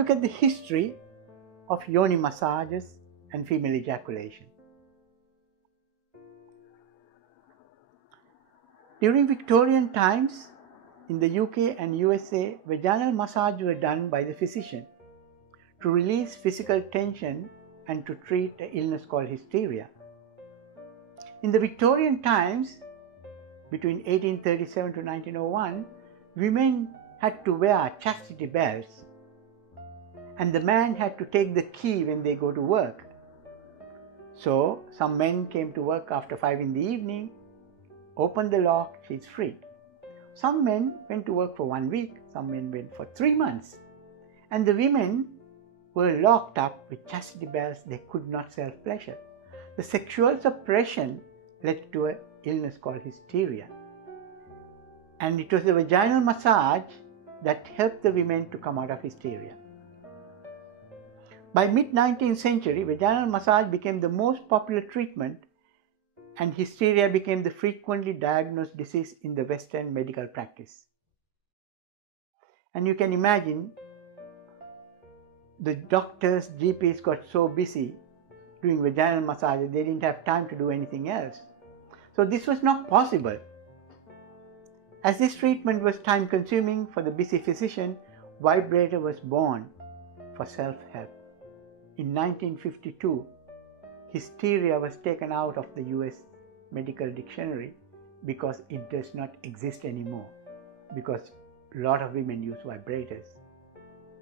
look at the history of Yoni massages and female ejaculation. During Victorian times, in the UK and USA, vaginal massages were done by the physician to release physical tension and to treat an illness called hysteria. In the Victorian times, between 1837 to 1901, women had to wear chastity belts, and the man had to take the key when they go to work. So some men came to work after 5 in the evening, opened the lock, she's free. Some men went to work for 1 week, some men went for 3 months, and the women were locked up with chastity belts. They could not self-pleasure. The sexual suppression led to an illness called hysteria. And it was the vaginal massage that helped the women to come out of hysteria. By mid-19th century, vaginal massage became the most popular treatment, and hysteria became the frequently diagnosed disease in the Western medical practice. And you can imagine, the doctors, GPs got so busy doing vaginal massage, they didn't have time to do anything else. So this was not possible. As this treatment was time consuming for the busy physician, vibrator was born for self-help. In 1952, hysteria was taken out of the US medical dictionary because it does not exist anymore, because a lot of women use vibrators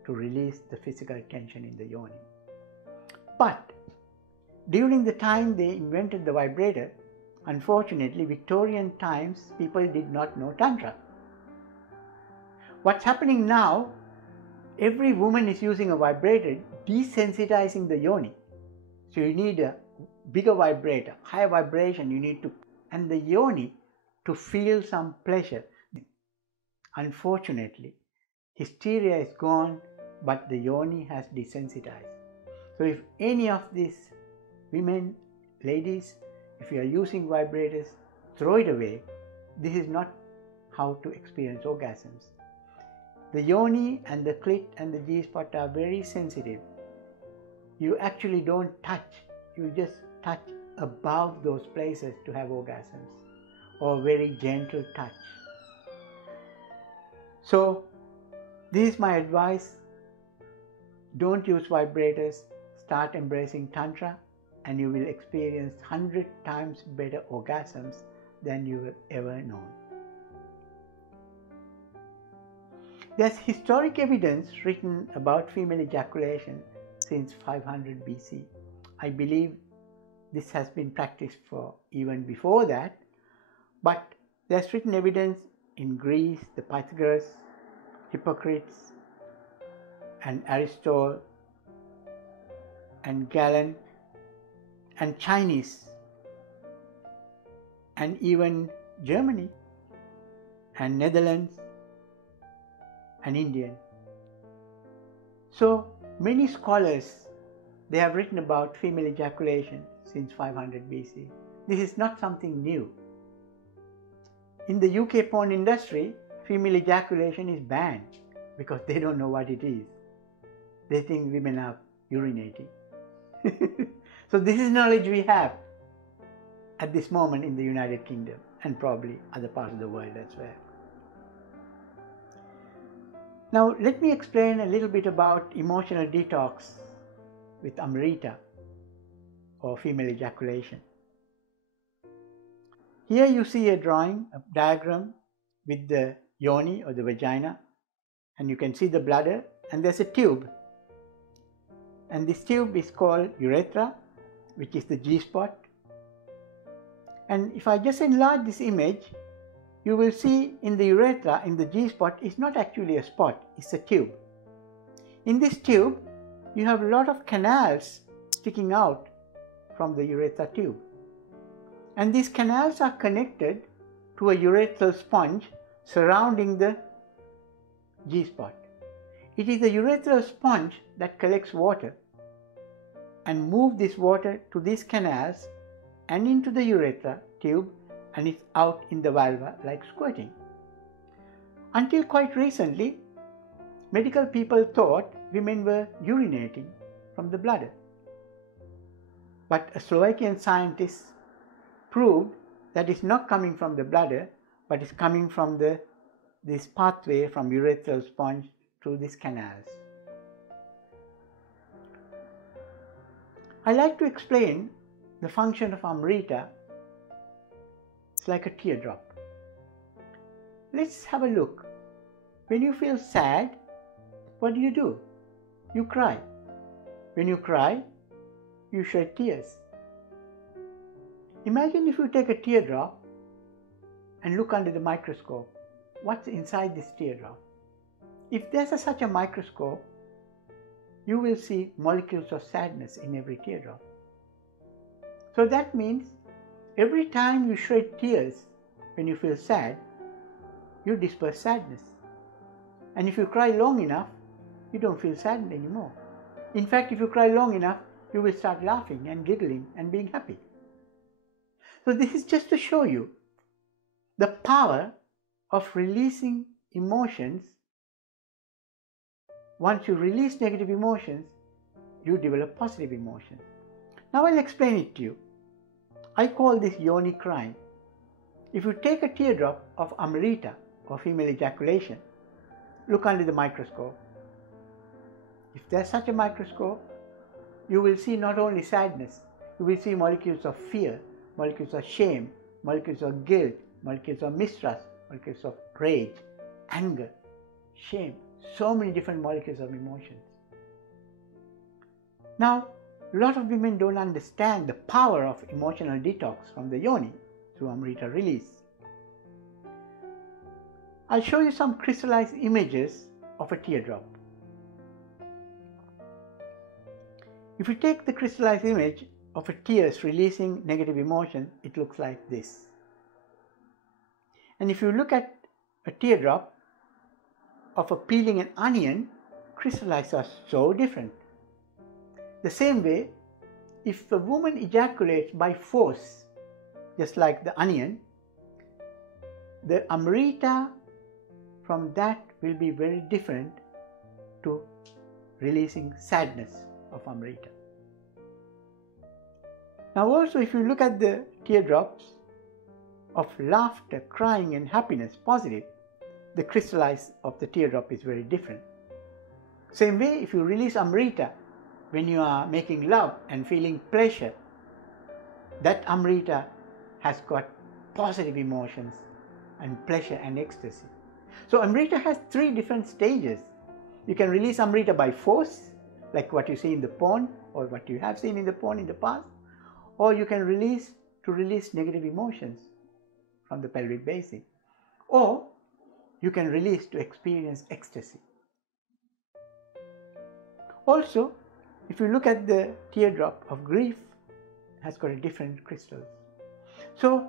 to release the physical tension in the yoni. But during the time they invented the vibrator, unfortunately, Victorian times, people did not know Tantra. What's happening now, every woman is using a vibrator, desensitizing the yoni. So you need a bigger vibrator, higher vibration, you need to, and the yoni to feel some pleasure. Unfortunately, hysteria is gone, but the yoni has desensitized. So if any of these women, ladies, if you are using vibrators, throw it away. This is not how to experience orgasms. The yoni and the clit and the G-spot are very sensitive. You actually don't touch, you just touch above those places to have orgasms, or very gentle touch. So this is my advice. Don't use vibrators, start embracing Tantra, and you will experience 100 times better orgasms than you have ever known. There's historic evidence written about female ejaculation since 500 BC. I believe this has been practiced for even before that, but there's written evidence in Greece, the Pythagoras, Hippocrates, and Aristotle, and Galen, and Chinese, and even Germany, and Netherlands, and Indian. So many scholars, they have written about female ejaculation since 500 BC. This is not something new. In the UK porn industry, female ejaculation is banned because they don't know what it is. They think women are urinating. So this is knowledge we have at this moment in the United Kingdom and probably other parts of the world as well. Now let me explain a little bit about emotional detox with Amrita, or female ejaculation. Here you see a drawing, a diagram with the yoni or the vagina, and you can see the bladder, and there's a tube. And this tube is called urethra, which is the G-spot. And if I just enlarge this image, you will see in the urethra, in the G-spot, is not actually a spot, it's a tube. In this tube, you have a lot of canals sticking out from the urethra tube. And these canals are connected to a urethral sponge surrounding the G-spot. It is the urethral sponge that collects water and moves this water to these canals and into the urethra tube, and it's out in the vulva like squirting. Until quite recently, medical people thought women were urinating from the bladder. But a Slovakian scientist proved that it's not coming from the bladder, but it's coming from this pathway from urethral sponge through these canals. I like to explain the function of Amrita. It's like a teardrop. Let's have a look. When you feel sad, what do? You cry. When you cry, you shed tears. Imagine if you take a teardrop and look under the microscope. What's inside this teardrop? If there's such a microscope, you will see molecules of sadness in every teardrop. So that means every time you shed tears when you feel sad, you disperse sadness. And if you cry long enough, you don't feel sad anymore. In fact, if you cry long enough, you will start laughing and giggling and being happy. So this is just to show you the power of releasing emotions. Once you release negative emotions, you develop positive emotions. Now I'll explain it to you. I call this Yoni crying. If you take a teardrop of Amrita or female ejaculation, look under the microscope. If there's such a microscope, you will see not only sadness, you will see molecules of fear, molecules of shame, molecules of guilt, molecules of mistrust, molecules of rage, anger, shame, so many different molecules of emotions. Now, a lot of women don't understand the power of emotional detox from the Yoni through Amrita release. I'll show you some crystallized images of a teardrop. If you take the crystallized image of a tears releasing negative emotion, it looks like this. And if you look at a teardrop of a peeling an onion, crystallized are so different. The same way, if a woman ejaculates by force, just like the onion, the Amrita from that will be very different to releasing sadness of Amrita. Now also, if you look at the teardrops of laughter, crying and happiness, positive, the crystallize of the teardrop is very different. Same way, if you release Amrita when you are making love and feeling pleasure, that Amrita has got positive emotions and pleasure and ecstasy. So Amrita has three different stages. You can release Amrita by force, like what you see in the porn or what you have seen in the porn in the past, or you can release negative emotions from the pelvic basin, or you can release to experience ecstasy. Also, if you look at the teardrop of grief, it has got a different crystals. So,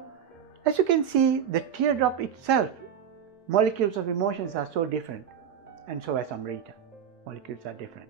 as you can see, the teardrop itself, molecules of emotions are so different, and so as Amrita, molecules are different.